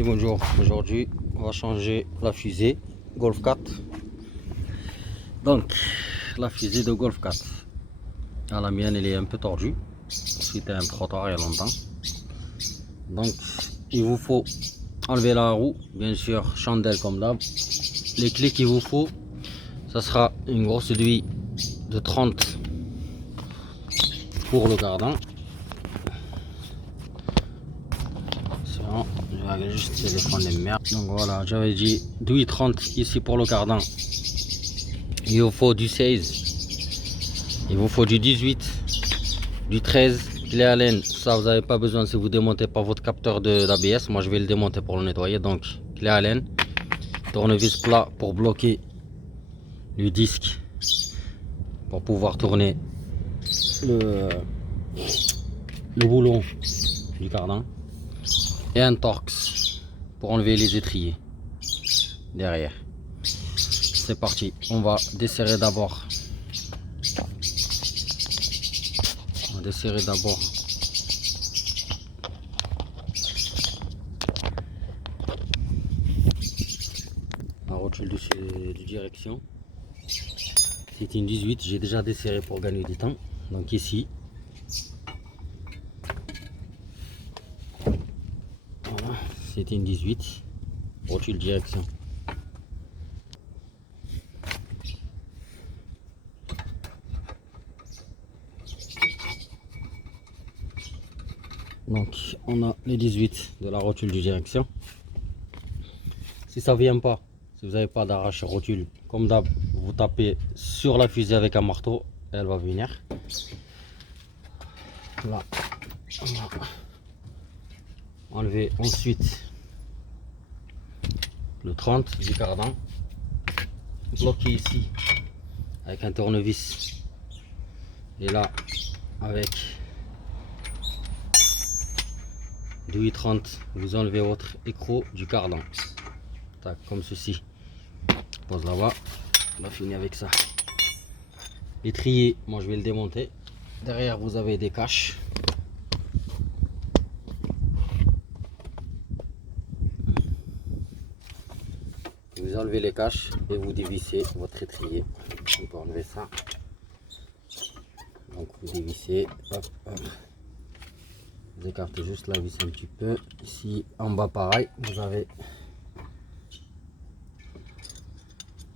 Et bonjour, aujourd'hui on va changer la fusée Golf 4. Donc la fusée de Golf 4, la mienne elle est un peu tordue suite à un trottoir il y a longtemps. Donc il vous faut enlever la roue, bien sûr chandelle comme d'hab. Les clés qu'il vous faut, ça sera une grosse aiguille de 30 pour le cardan. Je vais juste téléphone de merde. Donc voilà, j'avais dit douille 30 ici pour le cardan. Il vous faut du 16, il vous faut du 18, du 13. Clé Allen, ça vous n'avez pas besoin si vous démontez pas votre capteur d'ABS. Moi je vais le démonter pour le nettoyer. Donc clé Allen, tournevis plat pour bloquer le disque pour pouvoir tourner le boulon du cardan, et un Torx pour enlever les étriers derrière. C'est parti, on va desserrer d'abord. La rotule de direction. C'est une 18, j'ai déjà desserré pour gagner du temps. Donc ici, voilà, c'est une 18, rotule direction. Donc on a les 18 de la rotule de direction. Si ça vient pas, si vous n'avez pas d'arrache rotule, comme d'hab, vous tapez sur la fusée avec un marteau, elle va venir. Là, on va enlever ensuite le 30 du cardan, bloqué ici avec un tournevis, et là avec du 830 vous enlevez votre écrou du cardan. Tac, comme ceci. Pose là-bas, on va finir avec ça. L'étrier, moi je vais le démonter. Derrière vous avez des caches. Vous enlevez les caches et vous dévissez votre étrier. On peut enlever ça. Donc vous dévissez, hop, hop. Vous écartez juste la vis un petit peu. Ici en bas pareil, vous avez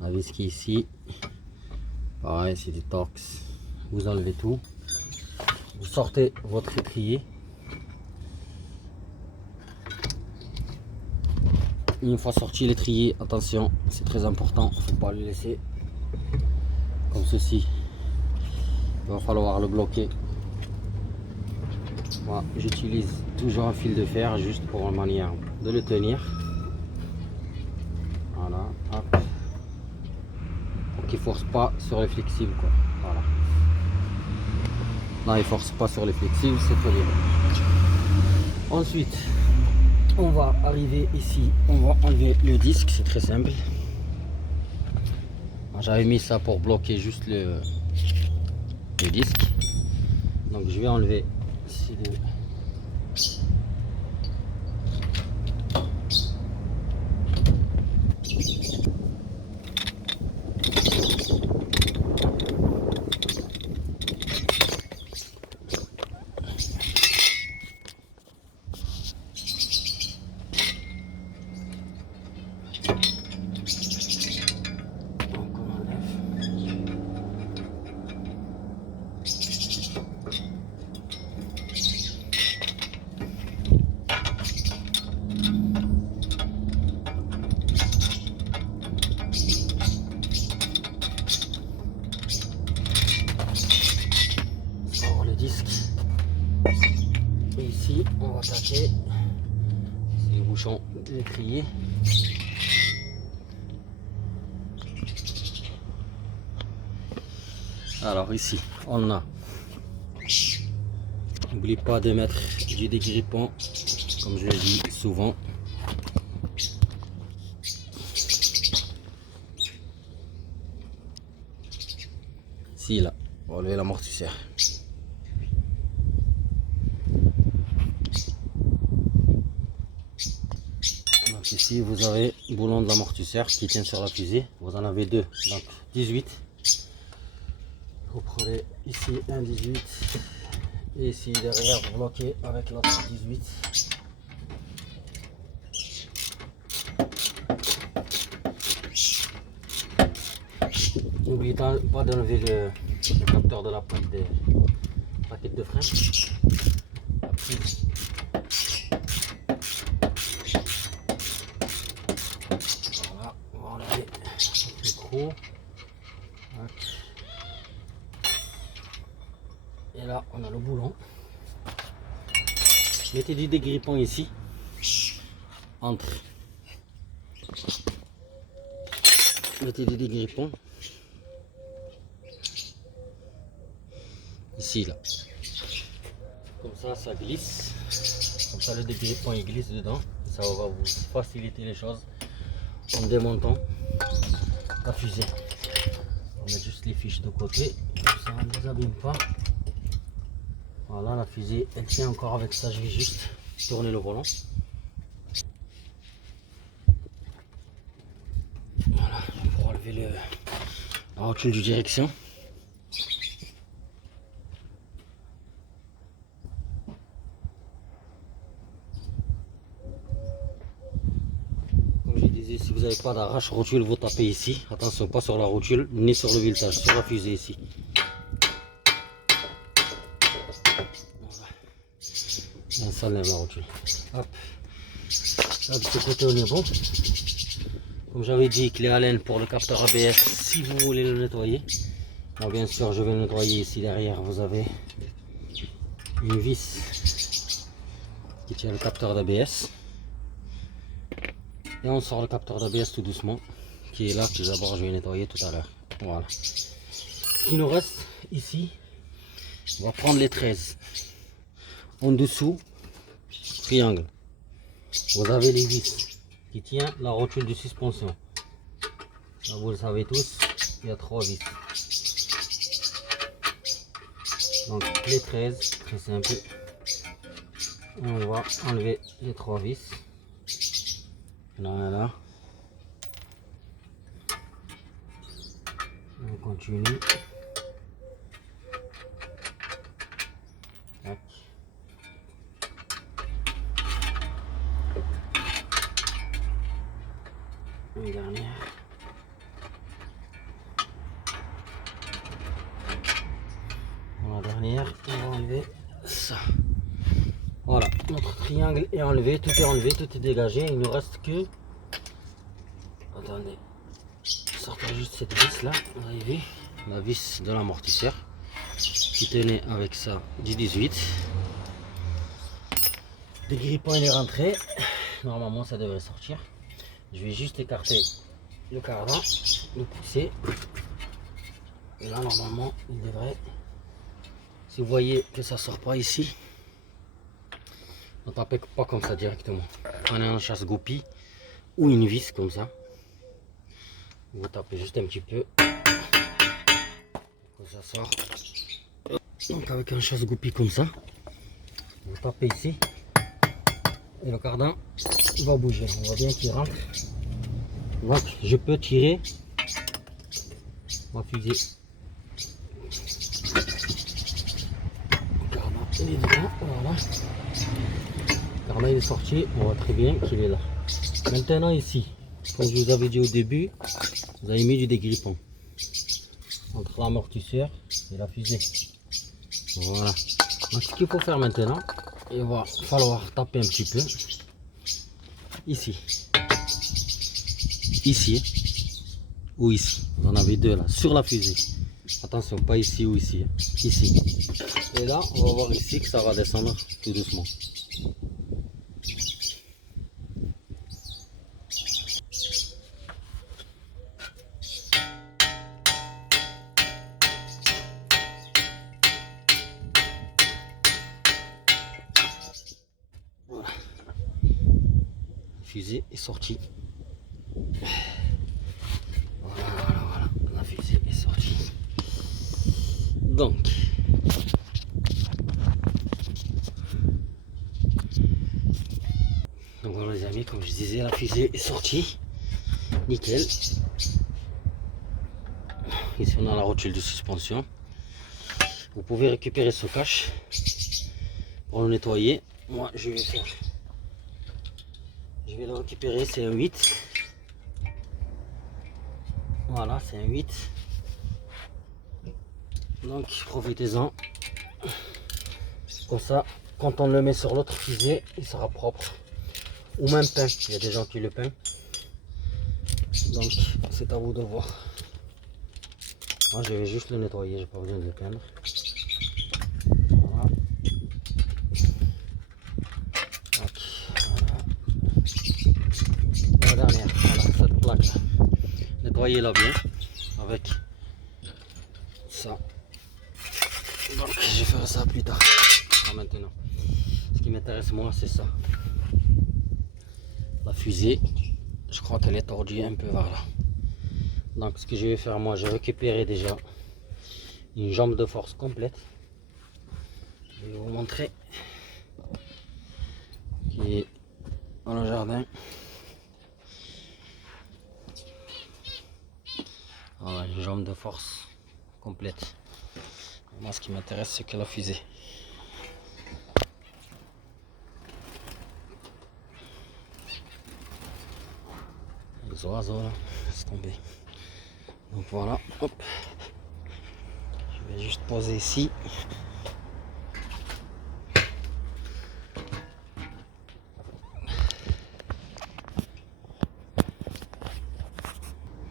la vis qui est ici. Pareil, c'est du Torx. Vous enlevez tout. Vous sortez votre étrier. Une fois sorti l'étrier, attention, c'est très important, il ne faut pas le laisser comme ceci. Il va falloir le bloquer. Moi, j'utilise toujours un fil de fer juste pour une manière de le tenir. Voilà, hop. Pour qu'il ne force pas sur les flexibles, quoi. Voilà. Là, il ne force pas sur les flexibles, c'est très bien. Ensuite, on va arriver ici, on va enlever le disque, c'est très simple. J'avais mis ça pour bloquer juste le disque. Donc je vais enlever ces deux. Et ici, on va attaquer les bouchons de l'étrier. Alors ici, on a, n'oubliez pas de mettre du dégrippant, comme je le dis souvent. Ici, là, on va enlever l'amortisseur. Donc ici vous avez le boulon de l'amortisseur qui tient sur la fusée. Vous en avez deux, donc 18. Vous prenez ici un 18 et ici derrière vous bloquez avec l'autre 18. N'oubliez pas d'enlever le capteur de la plaquette de frein. Voilà, on va enlever le micro. Et là, on a le boulon. Mettez du dégrippant ici, entre. Mettez du dégrippant. Ici, là. Comme ça glisse. Comme ça, le dégrippant il glisse dedans. Ça va vous faciliter les choses en démontant la fusée. On met juste les fiches de côté. Comme ça, on ne les abîme pas. Voilà, la fusée, elle tient encore avec ça. Je vais juste tourner le volant. Voilà, pour enlever la rotule de direction. Comme je disais, si vous n'avez pas d'arrache rotule, vous tapez ici. Attention, pas sur la rotule, ni sur le viletage, sur la fusée ici. Voilà. Ça lève la rotule. Hop. Là, de ce côté, on est bon. Comme j'avais dit, clé Allen pour le capteur ABS si vous voulez le nettoyer. Moi, bien sûr, je vais le nettoyer ici derrière. Vous avez une vis qui tient le capteur d'ABS. Et on sort le capteur d'ABS tout doucement, qui est là, que d'abord je vais nettoyer tout à l'heure. Voilà. Ce qui nous reste ici, on va prendre les 13. En dessous, triangle. Vous avez les vis qui tient la rotule de suspension. Là, vous le savez tous, il y a 3 vis. Donc les 13, très simple. On va enlever les 3 vis. Là. On continue. Tac. Une dernière. La dernière, on va enlever ça. Voilà, notre triangle est enlevé, tout est dégagé. Il ne nous reste que. Attendez, sortons juste cette vis là. Vous avez vu la vis de l'amortisseur qui tenait avec ça du 18. Le grippant il est rentré. Normalement, ça devrait sortir. Je vais juste écarter le cardan, le pousser. Et là, normalement, il devrait. Si vous voyez que ça sort pas ici, ne tapez pas comme ça directement. Prenez un chasse-goupille ou une vis comme ça. Vous tapez juste un petit peu. Que ça sort. Donc avec un chasse-goupille comme ça, vous tapez ici. Et le cardan va bouger. On voit bien qu'il rentre. Donc je peux tirer ma fusée. Le cardan il est dedans. Voilà. Le cardan il est sorti. On voit très bien qu'il est là. Maintenant ici, comme je vous avais dit au début, vous avez mis du dégrippant entre l'amortisseur et la fusée. Voilà. Donc ce qu'il faut faire maintenant, il va falloir taper un petit peu ici, ou ici. Vous en avez deux là sur la fusée. Attention, pas ici ou ici, ici. Et là, on va voir ici que ça va descendre tout doucement. Voilà. La fusée est sortie. Voilà. La fusée est sortie. Donc, voilà les amis, voyez, comme je disais, la fusée est sortie. Nickel. Ici on a la rotule de suspension. Vous pouvez récupérer ce cache pour le nettoyer. Moi je vais faire. Je vais le récupérer, c'est un 8. Voilà, c'est un 8. Donc profitez-en. Comme ça, quand on le met sur l'autre fusée, il sera propre. Ou même peint. Il y a des gens qui le peignent. Donc c'est à vous de voir. Moi je vais juste le nettoyer, j'ai pas besoin de le peindre. Voilà. Donc, voilà. La dernière, voilà, cette plaque là. Nettoyez-la bien avec ça. Donc je ferai ça plus tard. Pas maintenant. Ce qui m'intéresse moi c'est ça. La fusée, je crois qu'elle est tordue un peu vers là. Donc ce que je vais faire moi, j'ai récupéré déjà une jambe de force complète. Je vais vous montrer. Qui est dans le jardin. Voilà, une jambe de force complète. Moi ce qui m'intéresse c'est que la fusée. Les oiseaux là, laisse tomber. Donc voilà, hop. Je vais juste poser ici.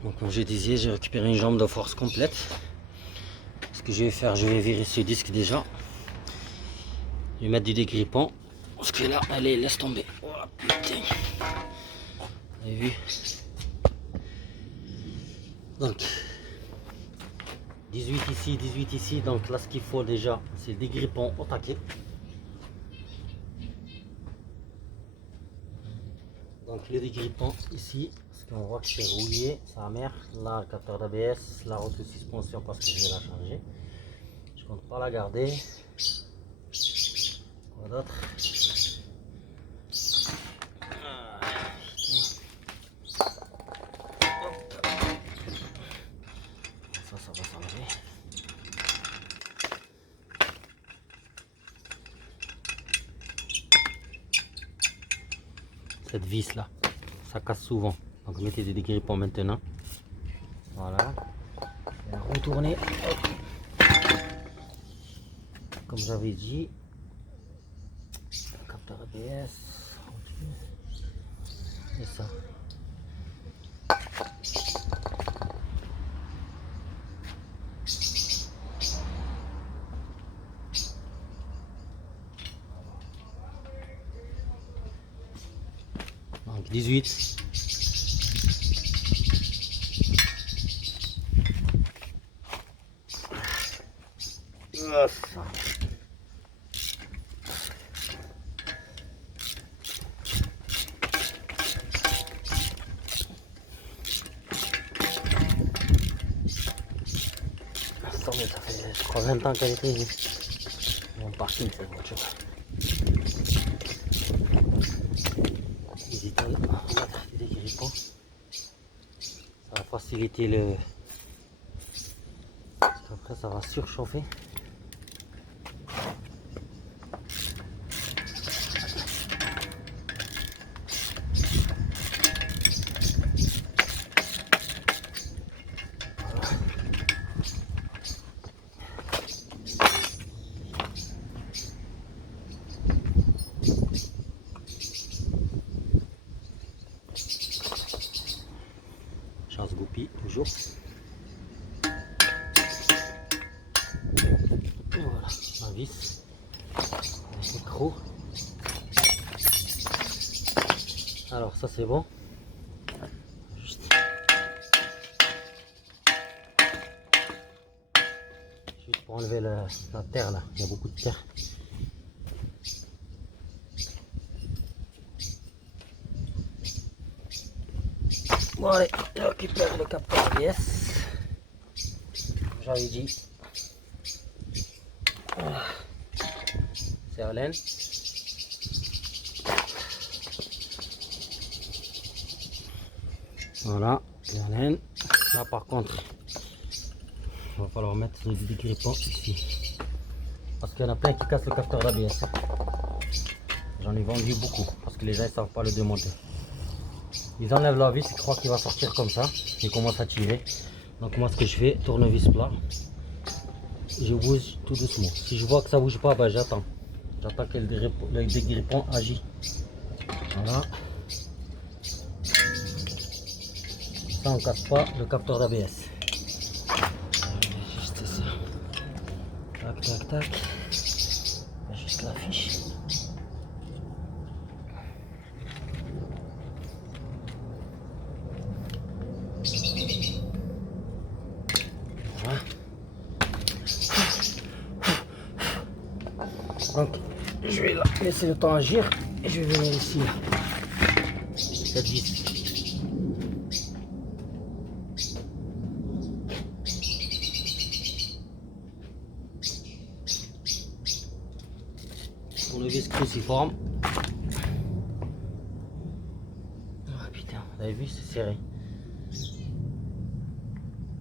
Donc comme je disais, j'ai récupéré une jambe de force complète. Ce que je vais faire, je vais virer ce disque déjà. Je vais mettre du dégrippant. Parce que là, allez, laisse tomber. Oh putain. Vous avez vu? Donc 18 ici, 18 ici. Donc là, ce qu'il faut déjà, c'est le dégrippant au taquet. Donc le dégrippant ici, parce qu'on voit que c'est rouillé, sa mère. Là, le capteur d'ABS, la route de suspension parce que je vais la changer. Je compte pas la garder. Quoi d'autre? Ça va s'enlever. Cette vis là, ça casse souvent. Donc mettez des dégrippants maintenant. Voilà. Et retournez. Comme j'avais dit. Capteur ABS. Et ça. Donc 18. Ça. Ça fait je crois 20 ans qu'elle était mon parking cette voiture. N'hésitez pas à mettre des dégrippants. Ça va faciliter le. Après ça va surchauffer. Chasse goupille toujours. Voilà, la vis avec le croc. Alors ça c'est bon. Juste pour enlever la terre là, il y a beaucoup de terre. Bon allez, je récupère le capteur ABS. J'avais dit. C'est à laine. Voilà, Verlaine. Là par contre, il va falloir mettre des dégrippants ici. Parce qu'il y en a plein qui cassent le capteur d'ABS. J'en ai vendu beaucoup parce que les gens ne savent pas le démonter. Ils enlèvent la vis, ils croient qu'il va sortir comme ça. Ils commencent à tirer. Donc moi ce que je fais, tournevis plat. Je bouge tout doucement. Si je vois que ça bouge pas, bah, j'attends. J'attends que le dégrippant agit. Voilà. Ça on casse pas le capteur d'ABS. Juste ça. Tac tac tac. Juste la fiche. Voilà. Donc je vais là laisser le temps agir et je vais venir ici. Cette vis. Pour le vis cruciforme. Ah putain, vous avez vu, c'est serré.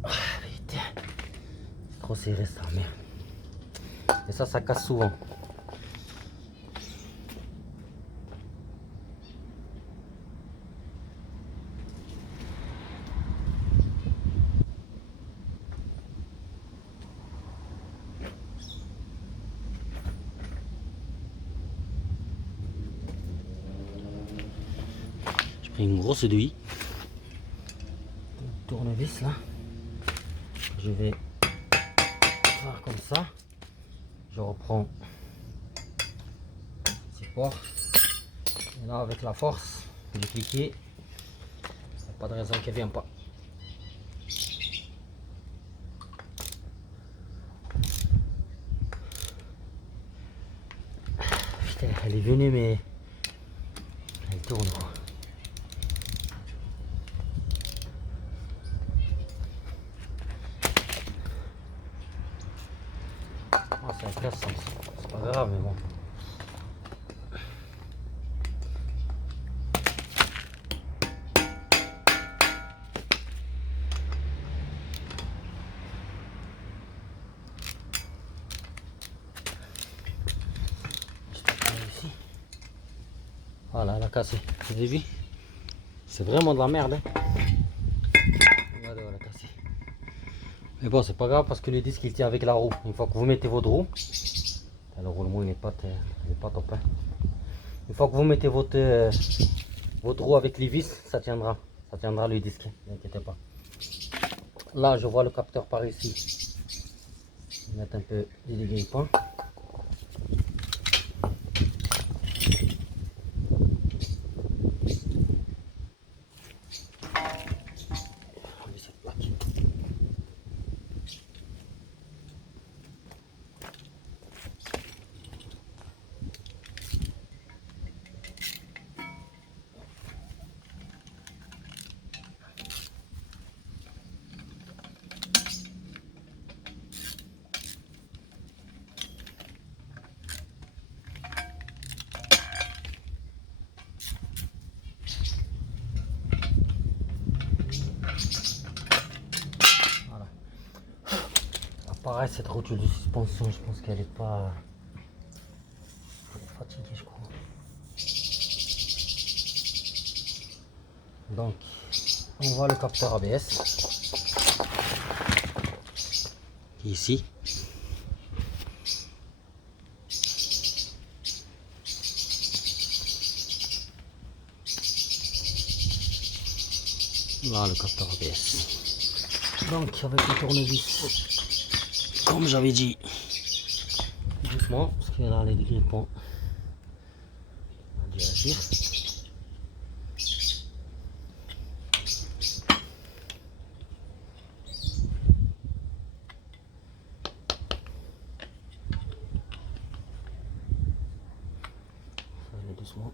Ah putain, c'est trop serré ça, merde. Et ça casse souvent. J'ai pris une grosse douille. Tournevis là. Je vais faire comme ça. Je reprends le support. Et là avec la force, j'ai cliqué. Il n'y a pas de raison qu'elle ne vienne pas. Putain, elle est venue mais elle tourne quoi. Ah, c'est intéressant, c'est pas grave mais bon. Ici. Voilà, elle a cassé. Vous avez vu? C'est vraiment de la merde. Hein. Regardez, elle a cassé. Mais bon, c'est pas grave parce que le disque il tient avec la roue. Une fois que vous mettez votre roue, le roulement il n'est pas top. Hein. Une fois que vous mettez votre roue avec les vis, ça tiendra le disque, ne inquiétez pas. Là, je vois le capteur par ici. Je vais mettre un peu de dégrippant. Pareil, cette rotule de suspension, je pense qu'elle est pas fatiguée, je crois. Donc, on voit le capteur ABS ici. Là, le capteur ABS. Donc, avec le tournevis, comme j'avais dit, doucement, parce que là, les dégrippants ont dû agir. Doucement.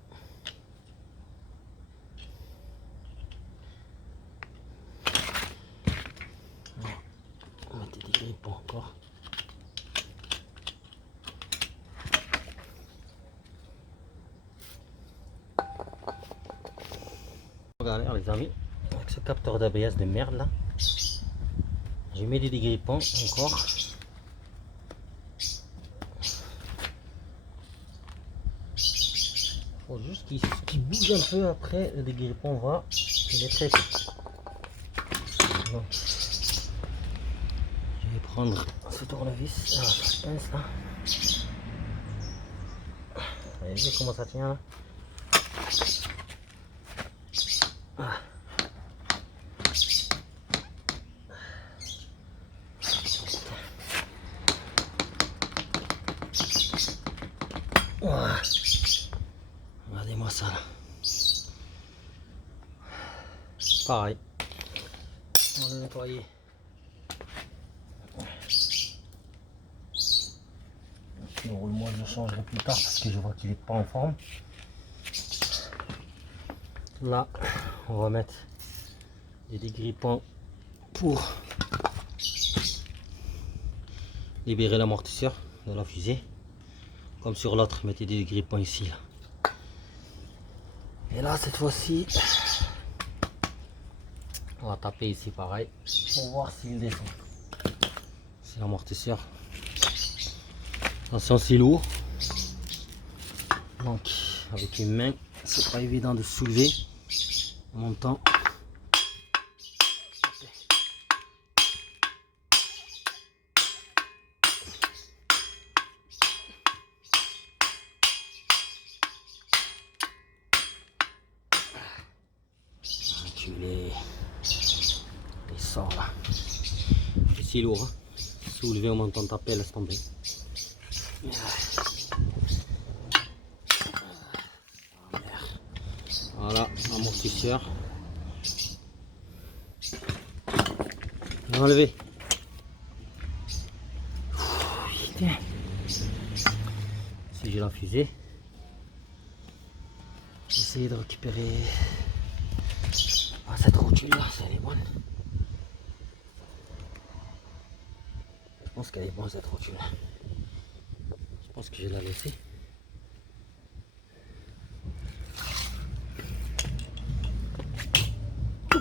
On va mettre des grippants encore. Regardez les amis, avec ce capteur d'ABS de merde là. J'ai mis des dégrippants encore. Faut juste qu'il bouge un peu, après le dégrippant va pénétrer. Donc, je vais prendre ce tournevis, ça pince là. Vous avez vu comment ça tient là? Voilà. Regardez-moi ça là. Pareil. On va le nettoyer. Le roulement je le changerai plus tard parce que je vois qu'il n'est pas en forme. Là, on va mettre des dégrippants pour libérer l'amortisseur de la fusée. Comme sur l'autre, mettez des dégrippants ici. Là. Et là, cette fois-ci, on va taper ici pareil pour voir s'il descend. C'est l'amortisseur. Attention, c'est lourd. Donc, avec une main, c'est pas évident de soulever en montant. Les sorts là. C'est si lourd. Hein. Soulever en montant de taper, laisse tomber. Voilà, l'amortisseur. Enlever. Si j'ai la fusée, j'essaie de récupérer cette rotule là, elle est bonne. Je pense qu'elle est bonne cette rotule. Je pense que je vais la laisser. Je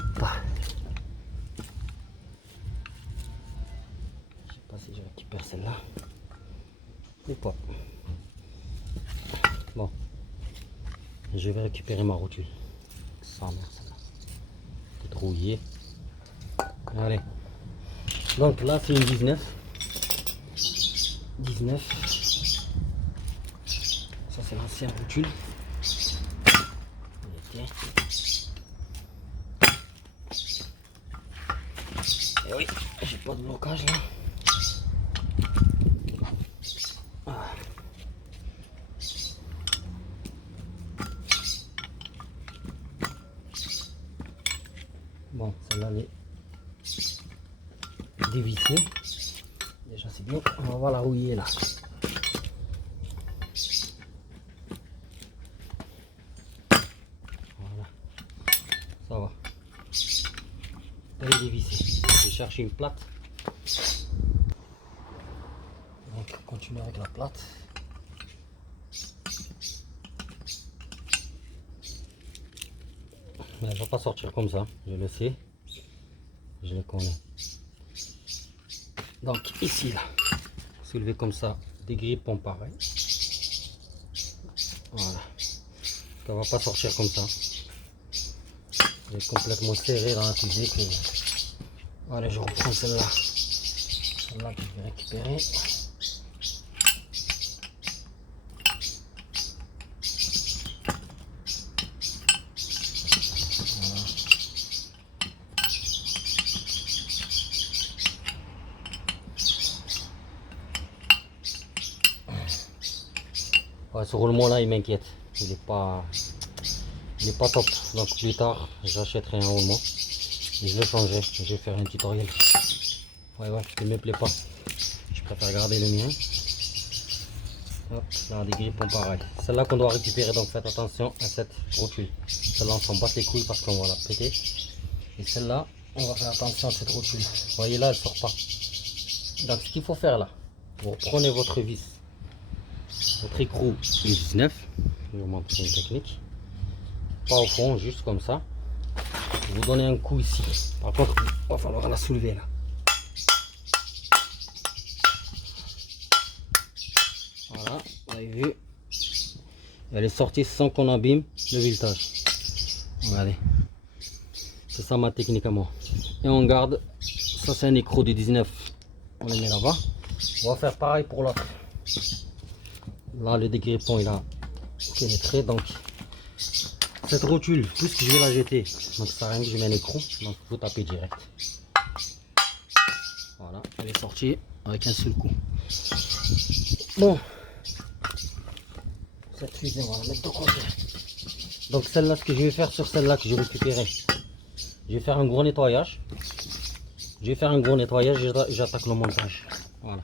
sais pas si je récupère celle-là ou pas. Bon, je vais récupérer ma rotule. Sans merde celle-là. C'est rouillé. Allez. Donc là c'est une 19. 19. Ça c'est l'ancienne rotule. Okay. Et oui, j'ai pas de blocage là. Ah. Bon, celle-là elle est dévissée. Déjà c'est bien. On va la rouiller là. Voilà. Ça va. Elle est dévissée. Je vais chercher une plate. Donc on continue avec la plate. Mais elle va pas sortir comme ça, je le sais. Je le connais. Donc ici là, soulever comme ça, des grippons pareil. Voilà. Ça va pas sortir comme ça. Elle est complètement serrée dans la fusée. Allez, je reprends celle-là. Celle-là que je vais récupérer. Ouais, ce roulement là il m'inquiète, il est pas top, donc plus tard j'achèterai un roulement et je le changerai, je vais faire un tutoriel. Ouais, il me plaît pas, je préfère garder le mien. Hop, là des grippons pareil, celle-là qu'on doit récupérer, donc faites attention à cette rotule. Celle-là on s'en bat les couilles parce qu'on va la péter, et celle-là on va faire attention à cette rotule. Vous voyez là elle sort pas. Donc ce qu'il faut faire là, vous prenez votre vis, votre écrou 19, je vais vous montrer une technique, pas au fond, juste comme ça, vous donner un coup ici. Par contre, il va falloir la soulever là. Voilà, vous avez vu. Elle est sortie sans qu'on abîme le huiletage. Regardez. C'est ça ma technique à moi. Et on garde. Ça c'est un écrou de 19. On le met là-bas. On va faire pareil pour l'autre. Là le dégrippant il a pénétré. Donc cette rotule, puisque je vais la jeter, donc ça sert à rien que je mets un écrou. Donc vous tapez direct. Voilà, elle est sortie avec un seul coup. Bon. Cette fusée, on va la mettre de côté. Donc celle-là, ce que je vais faire sur celle-là que j'ai récupérée, je vais faire un gros nettoyage. Je vais faire un gros nettoyage et j'attaque le montage. Voilà.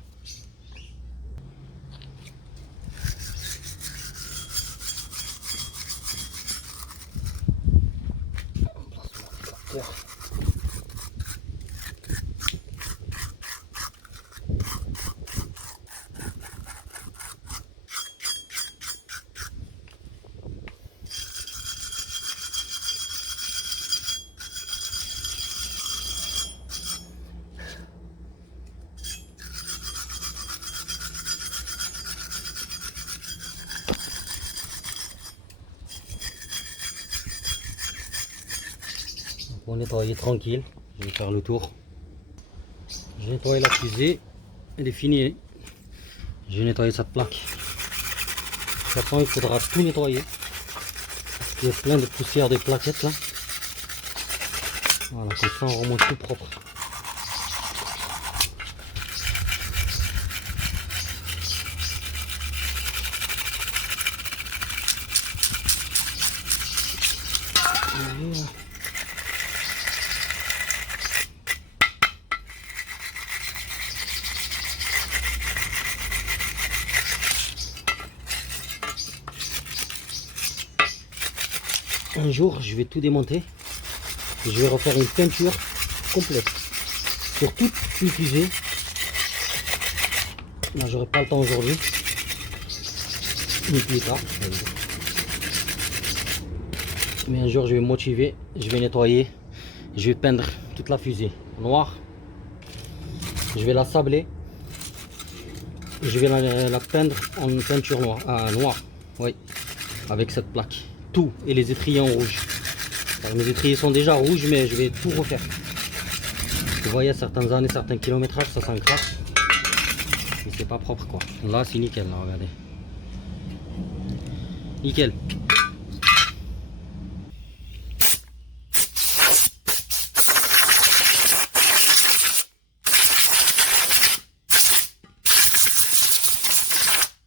Pour nettoyer tranquille, je vais faire le tour. J'ai nettoyé la fusée, elle est finie. Je vais nettoyer cette plaque. De toute façon, il faudra tout nettoyer. Parce qu'il y a plein de poussière des plaquettes là. Voilà, comme ça on remonte tout propre. Un jour, je vais tout démonter et je vais refaire une peinture complète sur toute une fusée. Là, j'aurai pas le temps aujourd'hui, ni plus tard. Mais un jour, je vais me motiver, je vais nettoyer, je vais peindre toute la fusée noire. Je vais la sabler, et je vais la peindre en peinture noire, oui, avec cette plaque. Tout et les étriers en rouge. Alors, mes étriers sont déjà rouges, mais je vais tout refaire. Vous voyez, à certaines années, certains kilométrages, ça s'encrasse. Mais c'est pas propre quoi. Là, c'est nickel, là, regardez. Nickel.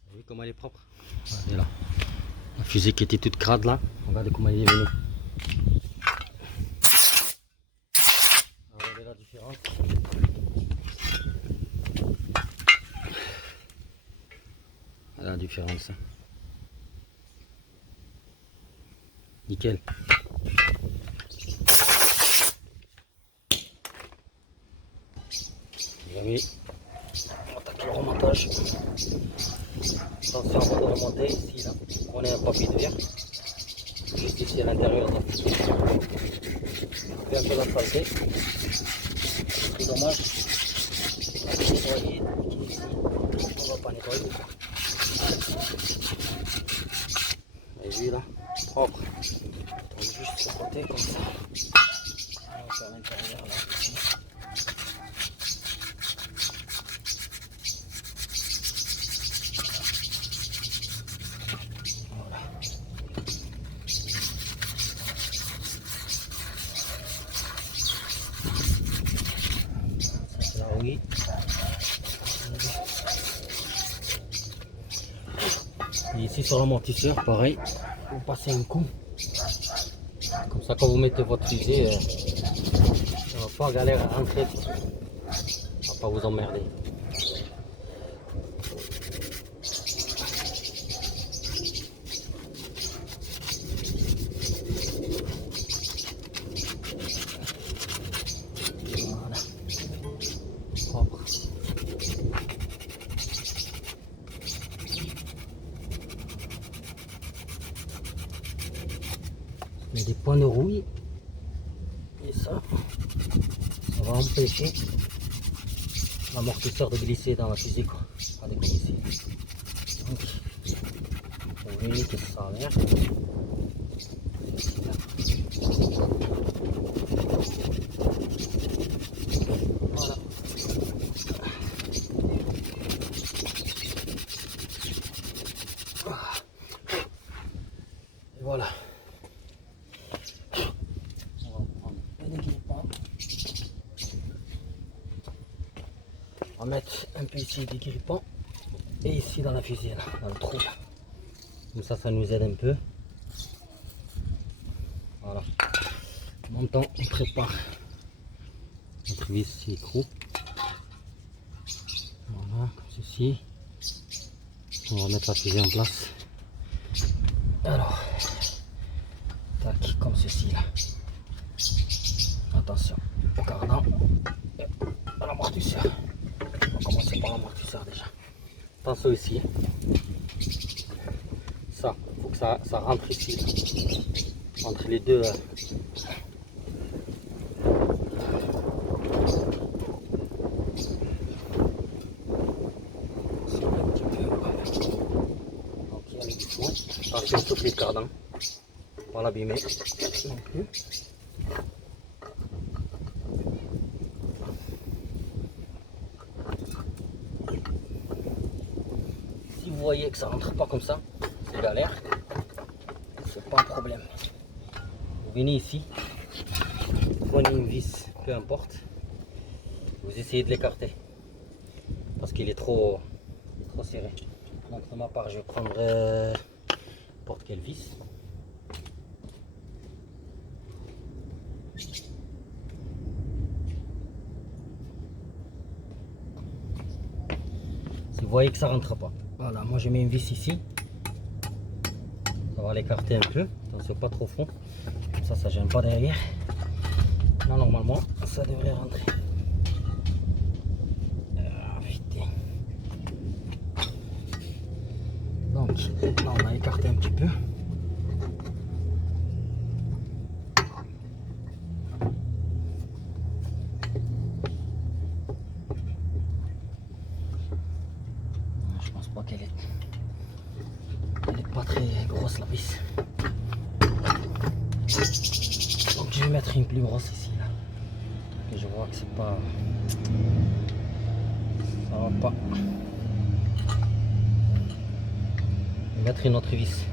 Vous voyez comment elle est propre? Regardez là. La fusée qui était toute crade là, regardez comment elle est venue. Regardez la différence. Voilà la différence. Nickel. Oui. On attaque le remontage. Attention avant de remonter ici là. On a un papier de verre. Juste ici à l'intérieur de la fusée. On fait un peu la saleté. C'est dommage. On va nettoyer. On va pas nettoyer. Et lui là, propre. On juste ce côté comme ça. On va faire l'intérieur là. Oui. Et ici sur l'amortisseur, pareil, vous passez un coup. Comme ça, quand vous mettez votre fusée, ça va pas galérer à rentrer. Ça va pas vous emmerder. Voilà. Propre. Il y a des points de rouille. Et ça va empêcher l'amortisseur de glisser dans la fusée, quoi. Regardez comme ici. Donc, on limite ça à l'air. Voilà. Et voilà. On va prendre un équipement. On va mettre un peu ici d'équipement et ici dans la fusée, là, dans le trou. Comme ça nous aide un peu. Voilà. En même temps, on prépare notre vis écrou. Voilà, comme ceci. On va mettre la fusée en place. Alors, tac, comme ceci là. Attention au cardan et à l'amortisseur. On va commencer par l'amortisseur déjà. Attention ici. Ça, il faut que ça rentre ici, là. Entre les deux. Attention, souffler le cardan, pas l'abîmer non plus. Si vous voyez que ça rentre pas comme ça, c'est galère, c'est pas un problème. Vous venez ici, prenez une vis, peu importe, vous essayez de l'écarter parce qu'il est trop serré. Donc de ma part, je prendrai n'importe quelle vis. Si vous voyez que ça rentre pas, voilà, moi je mets une vis ici. Ça va l'écarter un peu, attention pas trop fond, comme ça gêne pas derrière. Là normalement ça devrait rentrer. Ah, putain. Donc là on a écarté un petit peu. Je pense pas qu'elle est pas très grosse la vis. Donc je vais mettre une plus grosse ici là. Et je vois que c'est pas. Ça va pas. Je vais mettre une autre vis.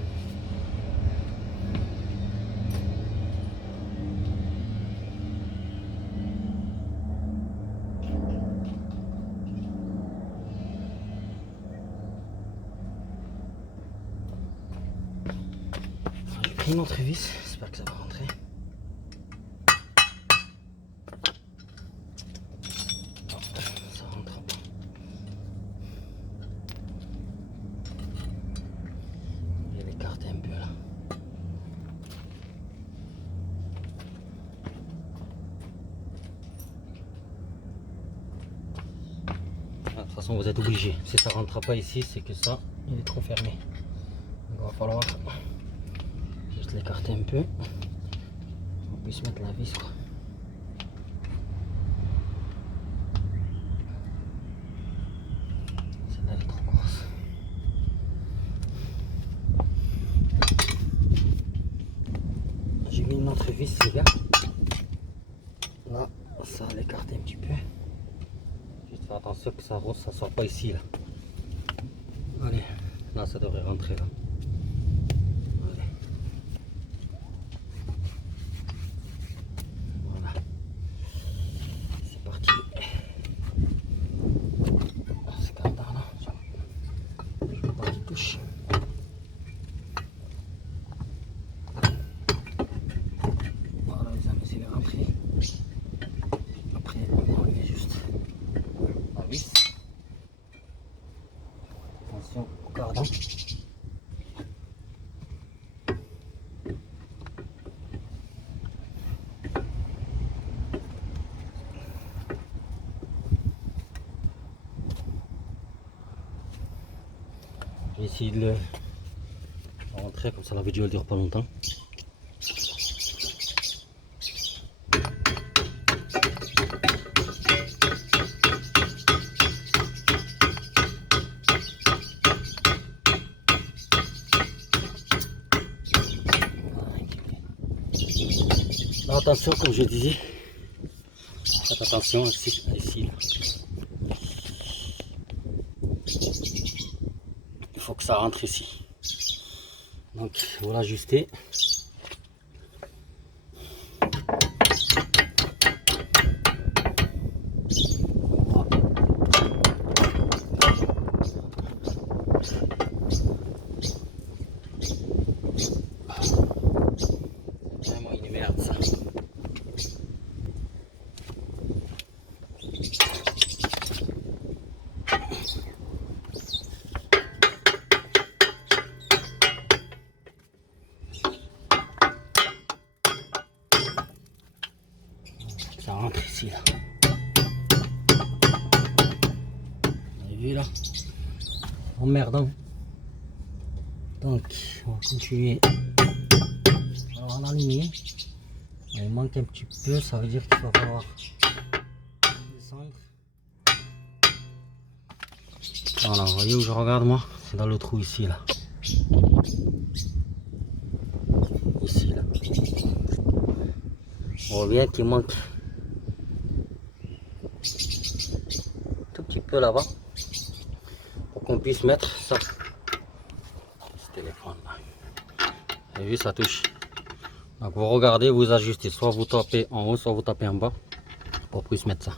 J'ai pris une autre vis, j'espère que ça va rentrer. Non, ça rentre pas. Je vais l'écarter un peu là. De toute façon vous êtes obligé. Si ça rentre pas ici, c'est que ça, il est trop fermé. Donc il va falloir juste l'écarter un peu. On puisse mettre la vis quoi. Celle-là elle est trop grosse. J'ai mis une autre vis les gars. Là, ça l'écarte un petit peu. Juste faire attention que ça ne sort pas ici là. Allez, là ça devrait rentrer là. Allez. Voilà. C'est parti. Ce cardan là, je veux pas qu'il touche. Voilà les amis, c'est rentré. Après, on va enlever juste la vis. Attention au cardan. Je vais essayer de le rentrer comme ça la vidéo elle dure pas longtemps. attention, comme je disais, faites attention ici, là. Il faut que ça rentre ici. Donc, il faut l'ajuster. Vraiment une merde, ça. Ça rentre ici, là. Vous avez vu, là? Emmerdant. Donc, on va continuer. Alors, on a aligné. Il manque un petit peu, ça veut dire qu'il va falloir descendre. Voilà, vous voyez où je regarde moi? C'est dans le trou ici, là. Ici, là. On voit bien qu'il manque tout petit peu là-bas pour qu'on puisse mettre ça. Ce téléphone là. Vous avez vu, ça touche. Donc vous regardez, vous ajustez, soit vous tapez en haut, soit vous tapez en bas pour qu'on puisse mettre ça.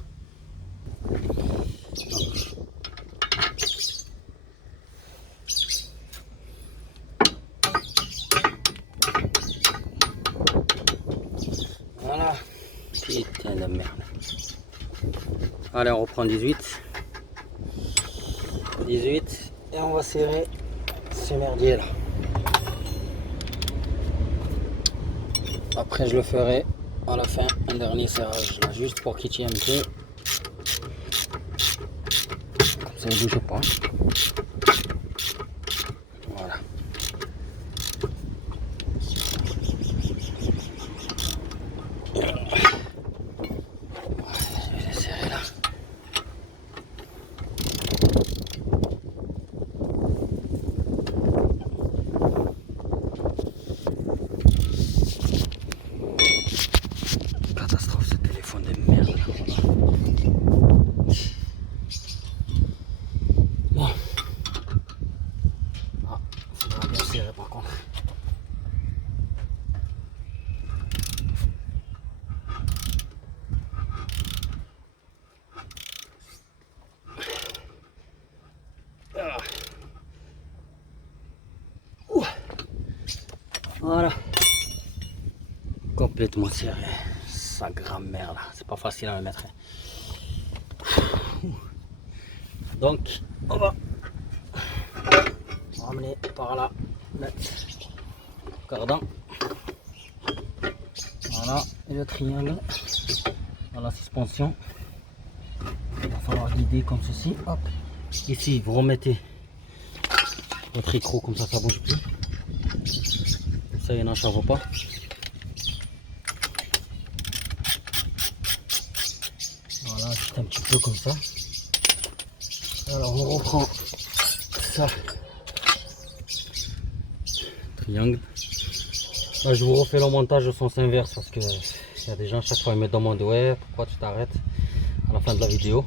Voilà. Putain de merde. Allez, on reprend 18. 18 et on va serrer ce merdier là. Après je le ferai à la fin un dernier serrage là, juste pour qu'il tienne un peu. Comme ça il ne bouge pas. Voilà. Je vais les serrer là. Catastrophe, ce téléphone de merde là. Bon. Ah, faudra bien serrer par contre. Ah. Voilà. Complètement serré. Sa grand-mère là. C'est pas facile à le mettre. Donc, on va ramener par là le cardan. Voilà. Et le triangle dans la suspension. Il va falloir guider comme ceci. Hop. Ici, vous remettez votre écrou comme ça bouge plus. Comme ça, il n'enchave pas. Voilà, c'est un petit peu comme ça. Alors, on reprend ça. Triangle. Là, je vous refais le montage au sens inverse parce que il y a des gens, chaque fois, ils me demandent ouais, pourquoi tu t'arrêtes à la fin de la vidéo.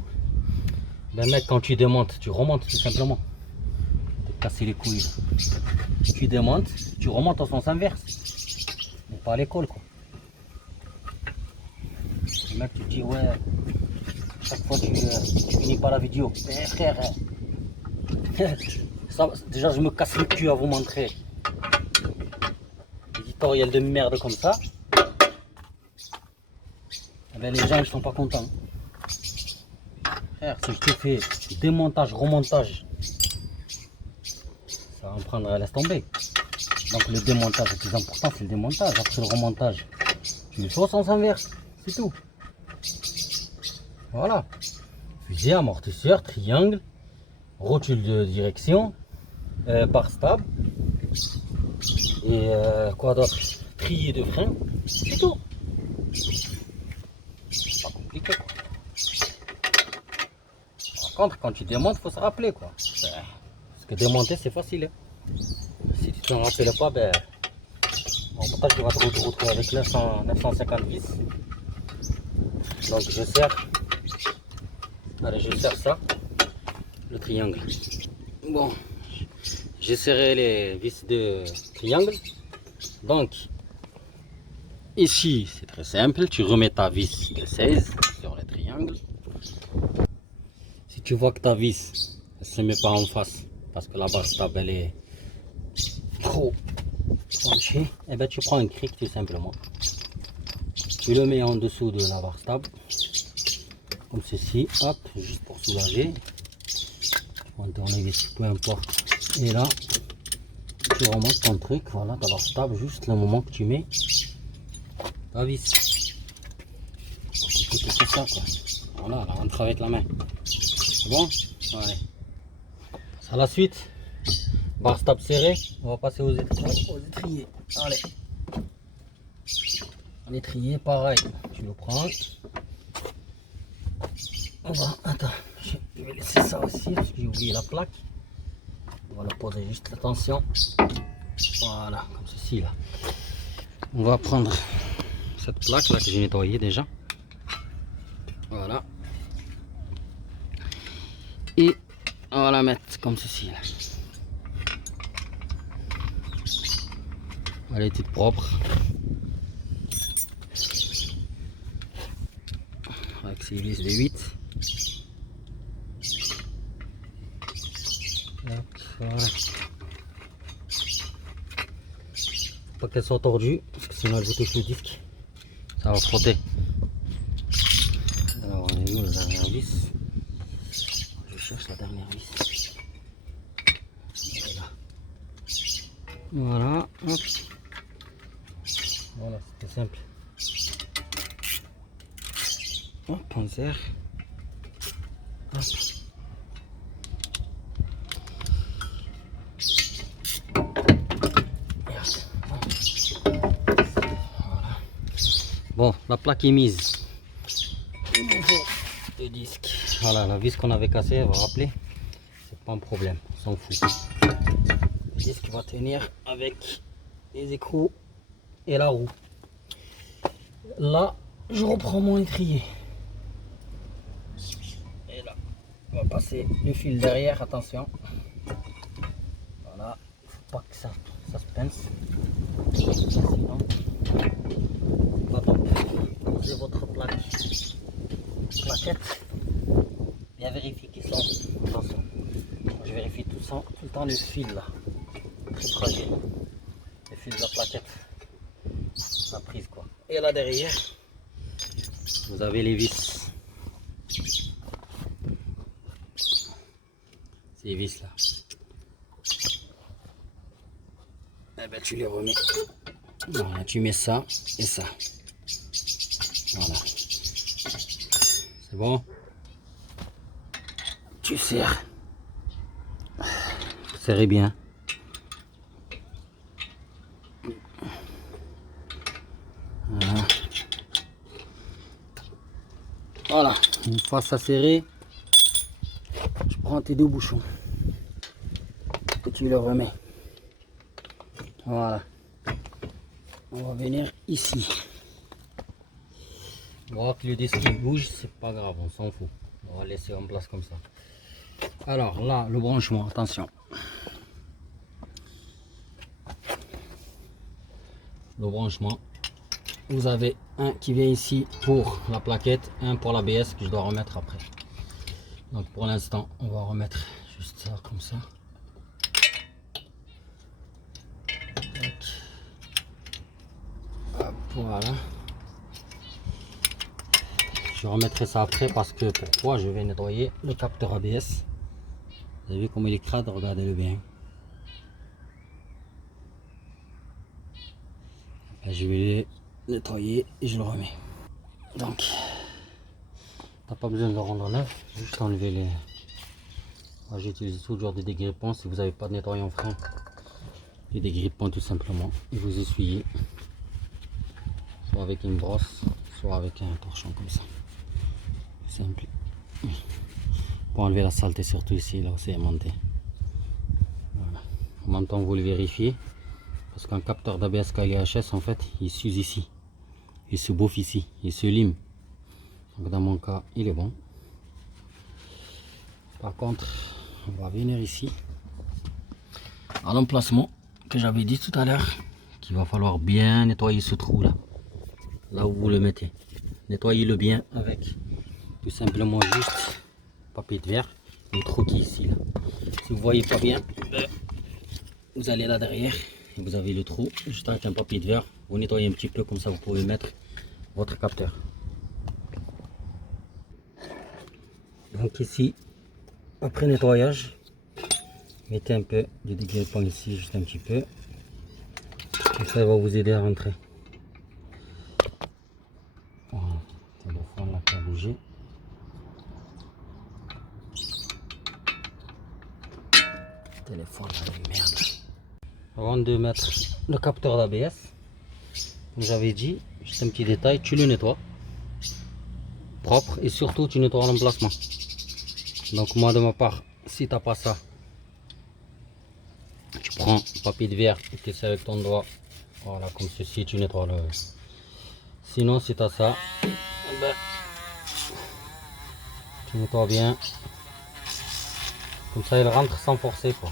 Ben, mec, quand tu démontes, tu remontes tout simplement. Te casser les couilles. Tu démontes, tu remontes au sens inverse. Mais pas à l'école, quoi. Le mec, tu te dis ouais, chaque fois tu finis pas la vidéo. Eh frère, ça, déjà, je me casse le cul à vous montrer. Éditorial de merde comme ça. Eh ben, les gens ils sont pas contents. Frère, si je te fais démontage, remontage, ça va en prendre, laisse tomber. Donc le démontage, le plus important c'est le démontage. Après le remontage, tu le fais au sens inverse, c'est tout. Voilà. Fusée, amortisseur, triangle, rotule de direction, barre stable. Et quoi d'autre? Trier de frein, c'est tout. C'est pas compliqué quoi. Par contre, quand tu démontes, il faut se rappeler quoi. Parce que démonter c'est facile. Hein. Si tu t'en rappelles pas, ben En montage, tu vas te retrouver avec 950 vis. Donc je serre. Allez, je serre ça, le triangle. Bon, j'ai serré les vis de triangle. Donc ici, c'est très simple. Tu remets ta vis de 16 sur le triangle. Si tu vois que ta vis ne se met pas en face parce que la barre stable elle est trop penchée, et ben tu prends un cric tout simplement. Tu le mets en dessous de la barre stable, comme ceci, hop, juste pour soulager. Tu prends un tournevis, peu importe. Et là, tu remontes ton truc, voilà, ta barre stable, juste le moment que tu mets ta vis. C'est ça quoi. Voilà, elle rentre avec la main. C'est bon? Allez. À la suite, barre stable serrée, on va passer aux étriers. Allez. Un étrier, pareil. Tu le prends. On va, attends, je vais laisser ça aussi parce que j'ai oublié la plaque. On va la poser juste, attention. Voilà, comme ceci là. On va prendre cette plaque là que j'ai nettoyée déjà. Voilà. Et on va la mettre comme ceci là. Elle est toute propre. Avec ses vis de 8. Voilà. Pas qu'elle soit tordue, parce que sinon elle vous touche le disque. Ça va frotter. Alors on est où la dernière vis? Je cherche la dernière vis. Voilà. Hop. Voilà, c'était simple. Hop, on serre. Hop. Voilà. Bon, la plaque est mise. Il nous faut le disque. Voilà, la vis qu'on avait cassée, vous vous rappelez, c'est pas un problème, on s'en fout. Le disque va tenir avec les écrous et la roue. Là, je reprends mon étrier. Et là, on va passer le fil derrière, attention. Voilà, il faut pas que ça se pince. Sinon, pas bon. Posez votre plaquette. Bien vérifier qu'ils sont. Attention, je vérifie tout le temps le fil là. Très fragile. Le fil de la plaquette. La prise quoi. Et là derrière, vous avez les vis. Ces vis là. Eh ben tu les remets. Voilà, tu mets ça et ça. Voilà. C'est bon. Tu serres. Serrez bien. Voilà. Voilà. Une fois ça serré, tu prends tes deux bouchons que tu le remets. Voilà. On va venir ici. On va voir que le disque bouge, c'est pas grave, on s'en fout. On va laisser en place comme ça. Alors là, le branchement, attention. Le branchement, vous avez un qui vient ici pour la plaquette, un pour l'ABS que je dois remettre après. Donc pour l'instant, on va remettre juste ça comme ça. Hop, voilà. Je remettrai ça après parce que pourquoi je vais nettoyer le capteur ABS. Vous avez vu comment il est crade, regardez-le bien. Et je vais le nettoyer et je le remets. Donc, t'as pas besoin de le rendre neuf, juste enlever les. Moi j'utilise toujours des dégrippants si vous n'avez pas de nettoyant frein. Des dégrippants tout simplement. Et vous essuyez. Soit avec une brosse, soit avec un torchon comme ça. Simple. Pour enlever la saleté, surtout ici, là où c'est aimanté. Voilà. En même temps, vous le vérifiez. Parce qu'un capteur d'ABS KLHS, en fait, il s'use ici. Il se bouffe ici. Il se lime. Donc dans mon cas, il est bon. Par contre, on va venir ici. À l'emplacement que j'avais dit tout à l'heure, qu'il va falloir bien nettoyer ce trou là. Là où vous le mettez. Nettoyez-le bien avec tout simplement juste papier de verre. Le trou qui est ici là. Si vous voyez pas bien, vous allez là derrière et vous avez le trou. Juste avec un papier de verre, vous nettoyez un petit peu, comme ça vous pouvez mettre votre capteur. Donc ici, après nettoyage, mettez un peu de dégripant ici, juste un petit peu. Et ça va vous aider à rentrer. Voilà, le téléphone là qui a bougé. Téléphone là, merde. Avant de mettre le capteur d'ABS, comme j'avais dit, juste un petit détail, tu le nettoies propre et surtout tu nettoies l'emplacement. Donc moi de ma part, si tu n'as pas ça, tu prends un papier de verre et tu essaies avec ton doigt, voilà, comme ceci, tu nettoies le. Sinon si tu as ça, ben, tu nettoies bien, comme ça il rentre sans forcer quoi.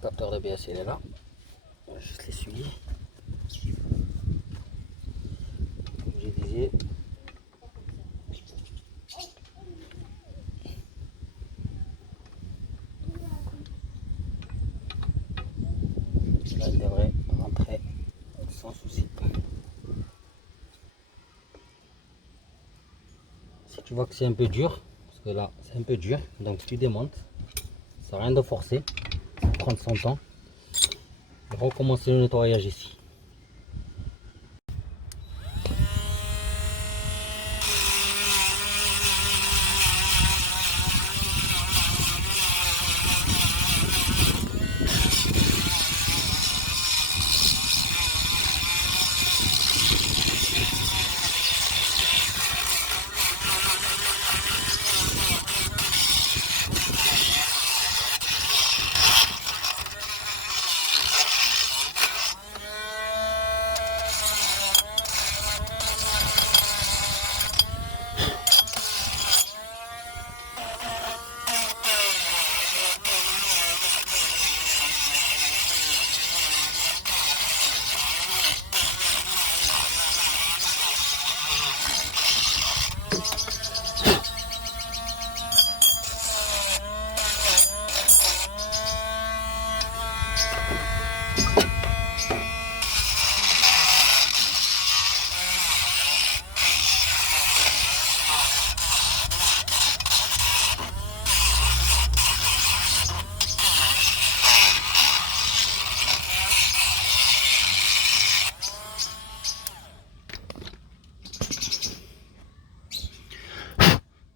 Le capteur d'ABS il est là, on va juste l'essuyer. Comme je disais, là il devrait rentrer sans souci. Si tu vois que c'est un peu dur, parce que là c'est un peu dur, donc tu démontes, ça n'a rien de forcer, prendre son temps et recommencer le nettoyage ici.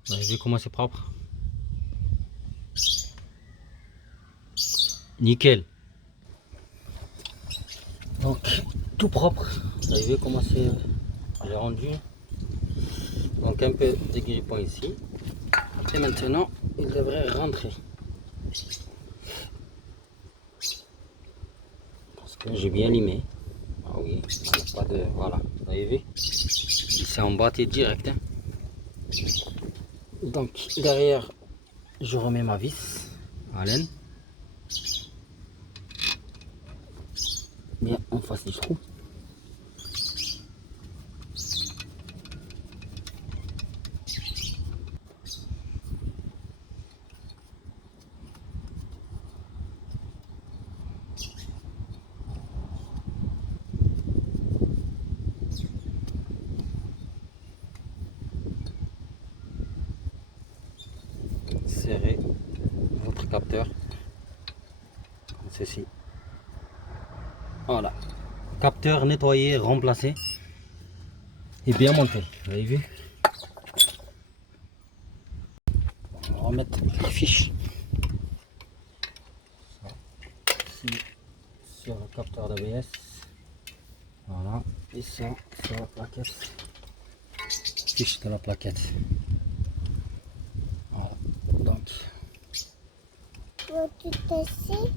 Vous avez vu comment c'est propre? Nickel. Donc tout propre. Vous avez vu comment c'est j'ai rendu. Donc un peu de grippant ici. Et maintenant il devrait rentrer. Parce que j'ai bien limé. Ah oui, il n'y a pas de. Voilà, vous avez vu? Il s'est emboîté direct. Hein. Donc derrière, je remets ma vis à laine. Bien en face du trou. Serrez votre capteur comme ceci. Voilà, capteur nettoyé, remplacé et bien monté. Vous avez vu? On va remettre les fiches. sur le capteur d'ABS. Voilà, et ça sur la plaquette, fiche de la plaquette. Voilà, donc. Veux-tu tester?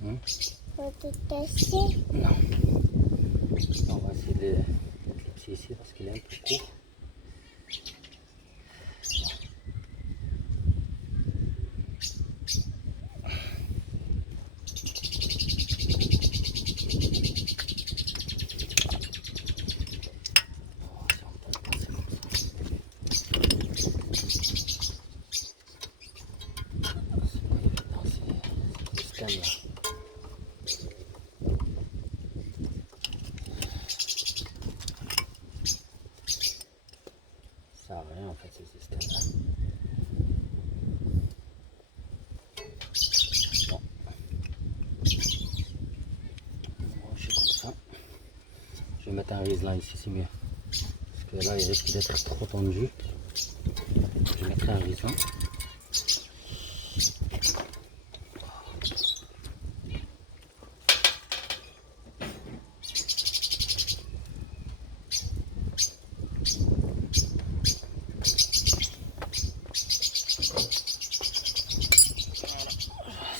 Veux-tu tester? Non. On va essayer de clipser ici parce qu'il est un peu court. Ça sert à rien en fait ce système là. Bon. Je suis comme ça. Je vais mettre un rise là ici, c'est mieux. Parce que là il risque d'être trop tendu. Je mettrai un rise là.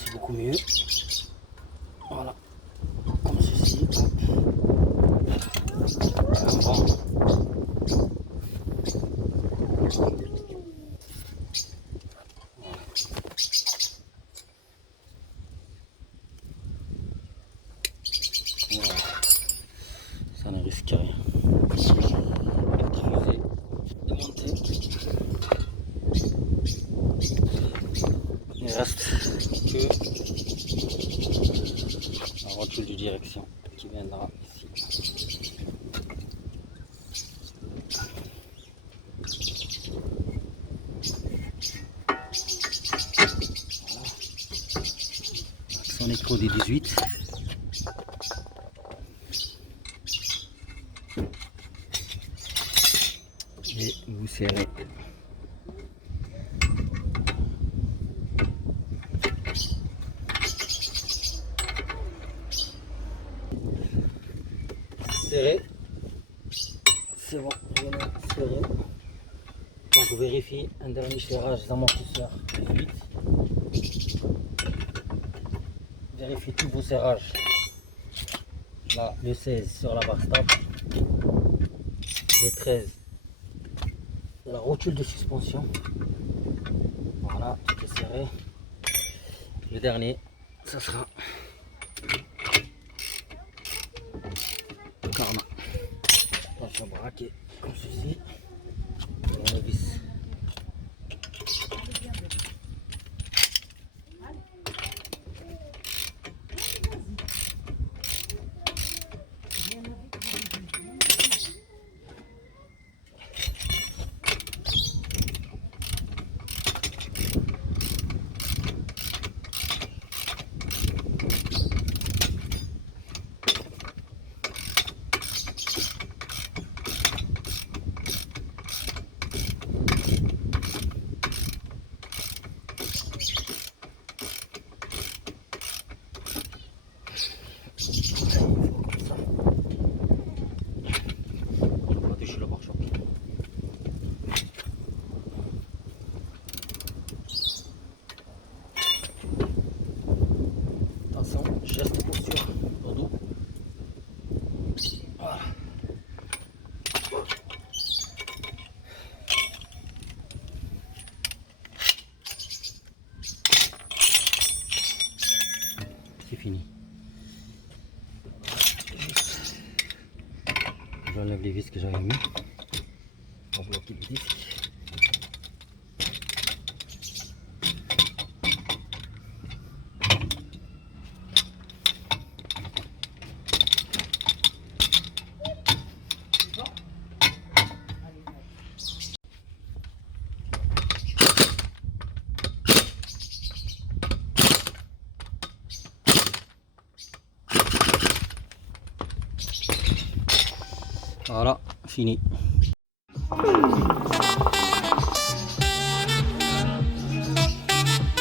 C'est beaucoup mieux. Voilà, comme ceci. Bon. Voilà. Ça ne risque rien. Diffuser, démonter. Il reste que la rotule de direction qui viendra ici. Son écrou des 18. Et vous serrez. Serré. C'est bon, je vais serrer. Donc vérifie un dernier serrage d'amortisseur 18. Vérifiez tous vos serrages. Là, le 16 sur la barre stable. Le 13, la rotule de suspension. Voilà, tout est serré. Le dernier, ça sera le karma. On va braquer comme ceci. On le vis. Attention, geste posture, le dos. Voilà. C'est fini. J'enlève les vis que j'avais mis pour bloquer le disque. Voilà, fini.